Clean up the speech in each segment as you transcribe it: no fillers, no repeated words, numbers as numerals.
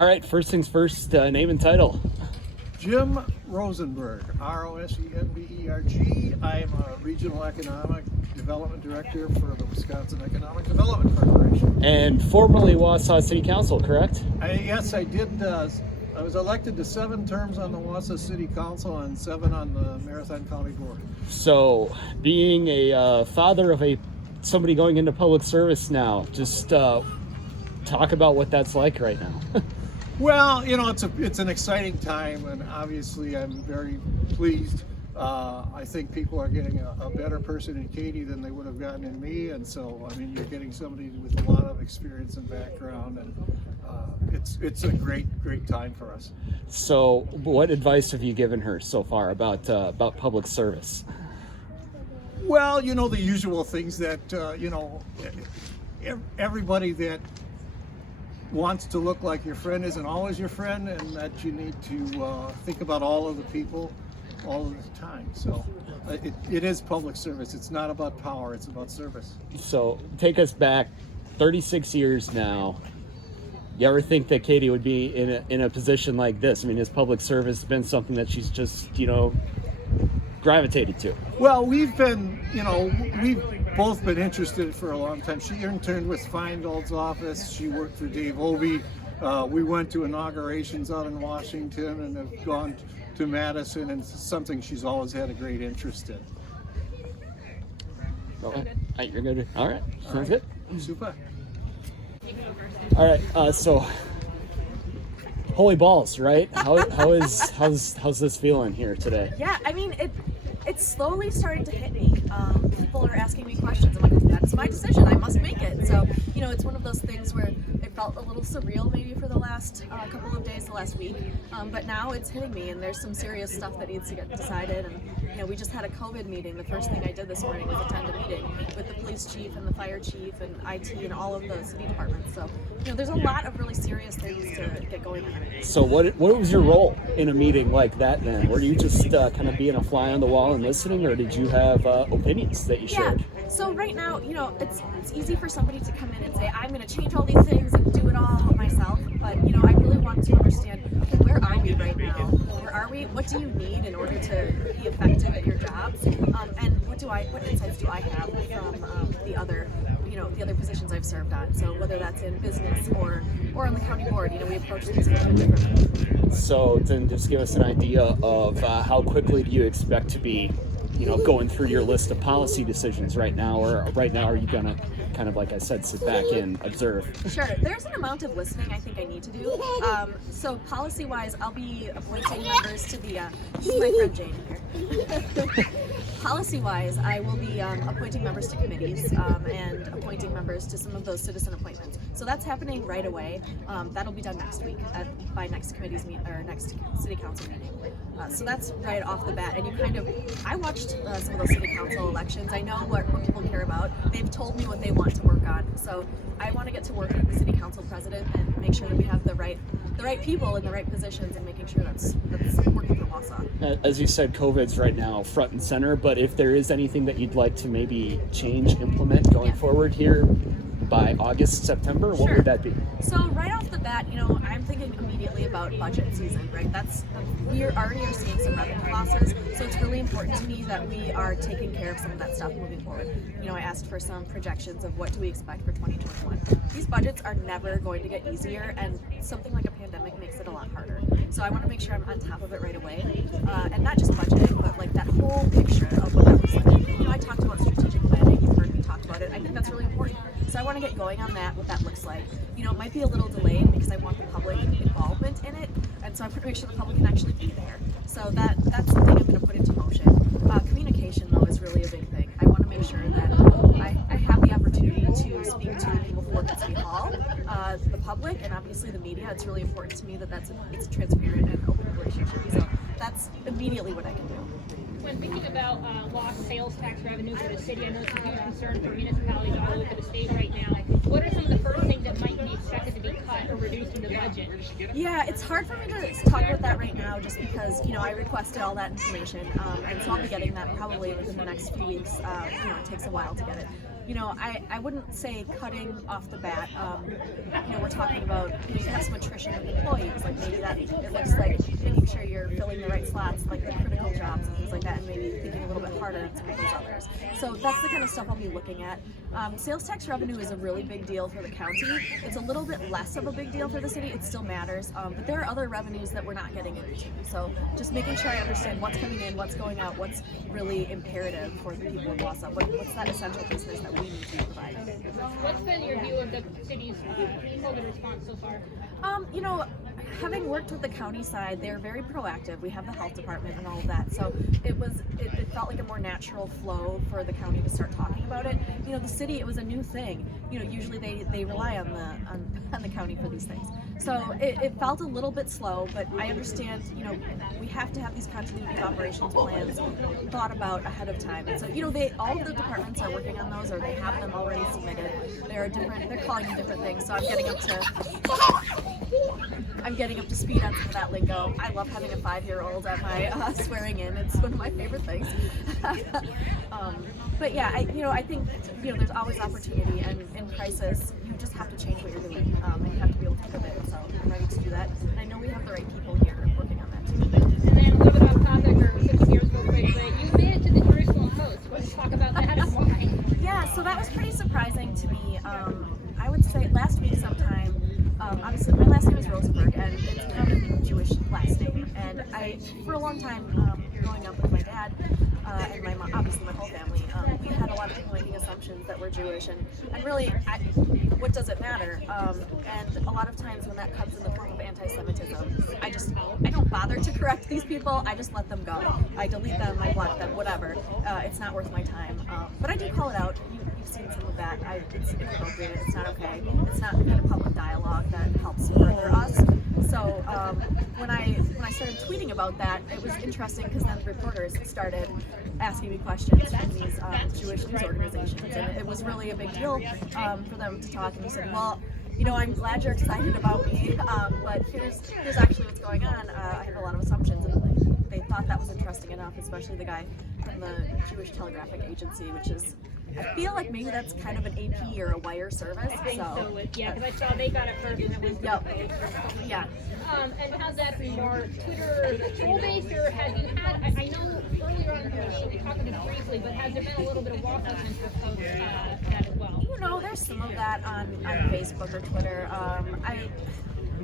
All right, first things first, name and title. Jim Rosenberg, Rosenberg. I am a Regional Economic Development Director for the Wisconsin Economic Development Corporation. And formerly Wausau City Council, correct? Yes, I did. I was elected to 7 terms on the Wausau City Council and 7 on the Marathon County Board. So, being a father of somebody going into public service now, just talk about what that's like right now. Well, it's an exciting time, and obviously I'm very pleased. I think people are getting a better person in Katie than they would have gotten in me, and so you're getting somebody with a lot of experience and background, and it's a great time for us. So, what advice have you given her so far about public service? Well, the usual things that everybody that wants to look like your friend isn't always your friend, and that you need to think about all of the people all of the time. So it is public service. It's not about power, it's about service. So take us back 36 years now. You ever think that Katie would be in a position like this? Has public service been something that she's just gravitated to? Well, we've both been interested for a long time. She interned with Feingold's office. She worked for Dave Obey. We went to inaugurations out in Washington and have gone to Madison, and it's something she's always had a great interest in. Okay. You're good. All right. Sounds good. Super. All right. So, holy balls, right? How's this feeling here today? Yeah, it's slowly starting to hit me. People are asking me questions. I'm like, that's my decision. I must make it. So, it's one of those things where it felt a little surreal maybe for the last couple of days, the last week. But now it's hitting me, and there's some serious stuff that needs to get decided. And, we just had a COVID meeting. The first thing I did this morning was attend a meeting with the police chief and the fire chief and IT and all of the city departments. So, there's a lot of really serious things to get going on. So what was your role in a meeting like that then? Were you just kind of being a fly on the wall and listening, or did you have opinions that you shared? Yeah. So right now, it's easy for somebody to come in and say, I'm going to change all these things and do it all myself. But, I really want to understand, okay, where are we right now? Where are we? What do you need in order to be effective at your jobs? And what insights do I have from the other positions I've served on? So whether that's in business or on the county board, we approach things a little bit differently. So then just give us an idea of how quickly do you expect to be going through your list of policy decisions right now, or right now are you gonna kind of, like I said, sit back and observe? Sure. There's an amount of listening I think I need to do. So policy-wise, I'll be appointing members to the. This is my friend Jane here. Policy-wise, I will be appointing members to committees and appointing members to some of those citizen appointments. So that's happening right away. That'll be done next week by next committee's meeting or next city council meeting. So that's right off the bat. And I watched some of those city council elections. I know what people care about. They've told me what they want to work on. So I want to get to work with the city council president and make sure that we have the right people in the right positions and making sure that's working for Wausau. As you said, COVID's right now front and center, but if there is anything that you'd like to maybe implement going forward here by August, September, what would that be? So right off the bat, I'm thinking immediately about budget season, right? We already are seeing some revenue losses, so it's really important to me that we are taking care of some of that stuff moving forward. I asked for some projections of what do we expect for 2021. These budgets are never going to get easier, and something like a pandemic makes it a lot harder. So I want to make sure I'm on top of it right away, and not just budgeting, but like that whole picture of what that looks like. I talked about strategic planning. You've heard me talk about it. I think that's really important. So I want to get going on that, what that looks like. It might be a little delayed because I want the public involvement in it, and so I'm going to make sure the public can actually be there. So that's something I'm going to put into motion. Communication, though, is really a big thing. I want to make sure that I have the opportunity to speak to people who work at City Hall, the public, and obviously the media. It's really important to me that it's a transparent and open relationship. So that's immediately what I can do. When thinking about lost sales tax revenue for the city, I know it's a huge concern for municipalities all over the state right now. What are some of the first things that might be expected to be cut or reduced in the budget? Yeah, it's hard for me to talk about that right now just because, I requested all that information, and so I'll be getting that probably within the next few weeks. It takes a while to get it. I wouldn't say cutting off the bat. We're talking about you have some attrition of employees, like maybe that it looks like making sure you're filling the right slots, like the critical jobs and things like that, and maybe thinking a little bit harder on some of those others. So that's the kind of stuff I'll be looking at. Sales tax revenue is a really big deal for the county. It's a little bit less of a big deal for the city. It still matters, but there are other revenues that we're not getting into. So just making sure I understand what's coming in, what's going out, what's really imperative for the people of Wausau. What's that essential business that we need to provide? What's been your view of the city's COVID response so far? Having worked with the county side, they're very proactive. We have the health department and all of that, so it felt like a more natural flow for the county to start talking about it. The city, it was a new thing. Usually they rely on the county for these things. So it felt a little bit slow, but I understand, we have to have these continuity of operations plans thought about ahead of time. And so, all of the departments are working on those, or they have them already submitted. They're calling them different things, so I'm getting up to speed on some of that lingo. I love having a 5-year-old at my swearing in. It's one of my favorite things. But yeah, I think there's always opportunity, and in crisis, you just have to change what you're doing, and you have to be able to pivot. So I'm ready to do that, and I know we have the right people here working on that too. And then a little bit off topic, or switching gears real quick, but you made it to the Jerusalem Post. Let's talk about that and why. Yeah, so that was pretty surprising to me. I would say last week sometime. Obviously, my last name is Rosenberg, and it's kind of a Jewish last name. And for a long time, growing up with my dad and my mom, obviously my whole family, we had a lot of people making assumptions that we're Jewish, and really, what does it matter? And a lot of times when that comes in the form of anti-Semitism, I don't bother to correct these people. I just let them go. I delete them, I block them, whatever. It's not worth my time. But I do call it out. You've seen some of that. It's inappropriate. It's not okay. It's not the kind of public dialogue that helps further us. So when I started tweeting about that, it was interesting because then reporters started asking me questions from these Jewish news organizations, and it was really a big deal for them to talk. And he said, "Well, I'm glad you're excited about me, but here's actually what's going on. I have a lot of assumptions," and they thought that was interesting enough, especially the guy from the Jewish Telegraphic Agency, which is. I feel like maybe that's kind of an AP or a wire service. I think so. Yeah, because I saw they got it first and it was Yeah. And has that been more Twitter troll-based, or have you had, I know earlier on in the show we talked about it briefly, but has there been a little bit of Wausau interest of that as well? There's some of that on Facebook or Twitter.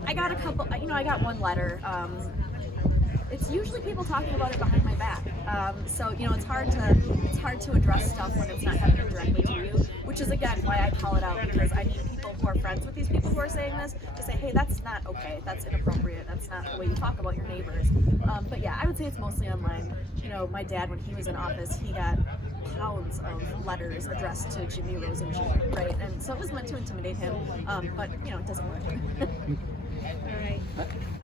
I got a couple, I got one letter. It's usually people talking about it behind my back. So it's hard to address stuff when it's not happening directly to you, which is again why I call it out, because I need people who are friends with these people who are saying this to say, hey, that's not okay, that's inappropriate, that's not the way you talk about your neighbors. But yeah, I would say it's mostly online. My dad, when he was in office, he got pounds of letters addressed to Jimmy Rosenberg, right? And so it was meant to intimidate him, but it doesn't work.